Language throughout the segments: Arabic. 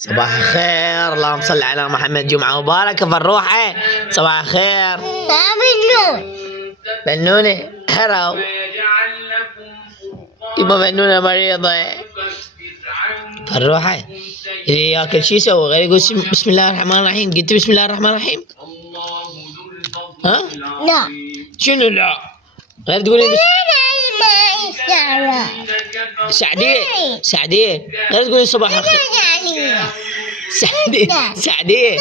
صباح الخير، اللهم صل على محمد. جمعة مباركة فروحة. صباح الخير. بنونة هرو. يبا بنونة مريضة. فروحة اللي ياكل شي يسوي غير يقول بسم الله الرحمن الرحيم. قلت بسم الله الرحمن الرحيم؟ ها؟ لا. شنو لا؟ غير تقولي سعدية سعدية غير تقولي صباح الخير. سعدية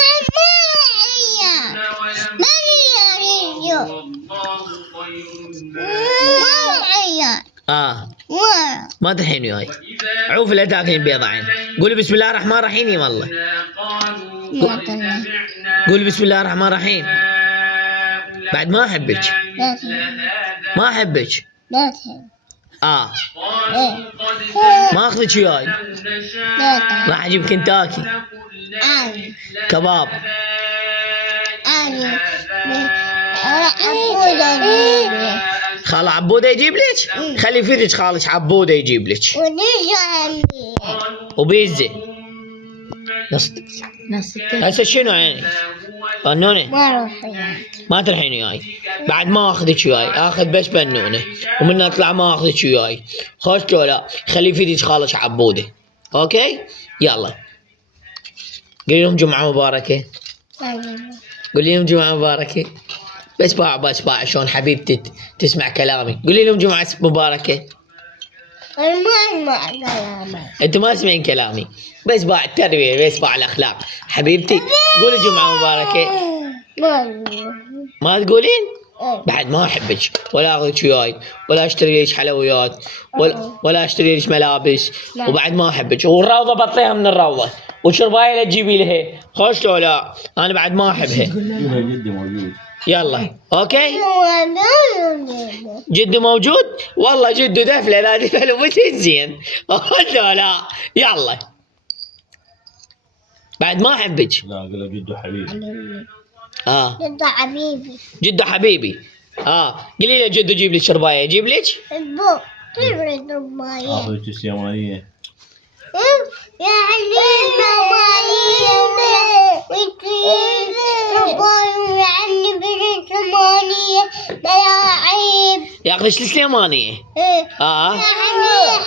ما تحين وياي. عوف لا تاكلين بيض عين. قولي بسم الله الرحمن الرحيم. يا والله قولي بسم الله الرحمن الرحيم. بعد ما احبك. ما احبك. ما اخذك وياي. راح اجيب كنتاكي كباب. خال عبودة يجيب لك. خلي فرج خالك عبودة يجيب لك. وبيتزا هسه شنو يعني؟ بنونة ما ترحين وياي. بعد ما اخذك وياي. اخذ بس بنونة ومن اطلع ما اخذك وياي. خوش ولا خلي فرج خالك عبودة. اوكي يلا قولي لهم جمعة مباركة. قولي لهم جمعة مباركة. بس باع شلون حبيبتي تسمع كلامي. قولي لهم جمعة مباركة. ما اسمع كلامك. انتوا ما تسمعين كلامي. بس باع التربية بس باع الاخلاق حبيبتي. قولي جمعة مباركة. ما تقولين؟ بعد ما احبك ولا اخذك وياي ولا اشتري لك حلويات ولا اشتري لك ملابس. وبعد ما احبك. والروضة بطيها من الروضة وشرباية لا تجيبي لها. خوش ولا انا بعد ما احبها. جدي موجود. يلا اوكي. جدو موجود. والله جدو دفله لا دفله مش زين. لا يلا بعد ما احبك. لا قول له جدو حبيبي. جدو حبيبي. جدو حبيبي. قولي له جدو جيب لي شربايه. يجيب لك. بو تريد رباية. اخذك السيمانية. يا حليمة ياخذك السليمانية. يا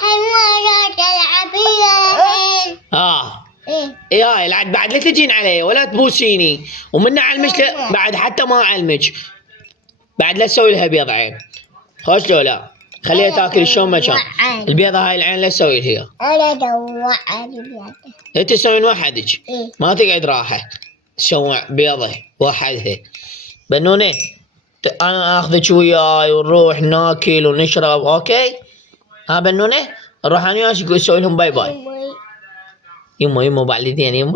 حيوانات العبية. يا العد بعد لا تجين علي ولا تبوسيني. ومن علمك بعد حتى ما اعلمك. بعد لا تسوي لها بيض عين. خوش لا خليها تاكل شلون ما كان. البيضة هاي العين لا تسوي لها. انا دوعت بيضة. انت تسوين وحدك. ما تقعد راحة تسوي بيضة وحدها. بنونة انا اخذك وياي ونروح ناكل ونشرب. اوكي بنونة نروح انا وياك نسوي لهم باي باي. يما بعد يدين يما.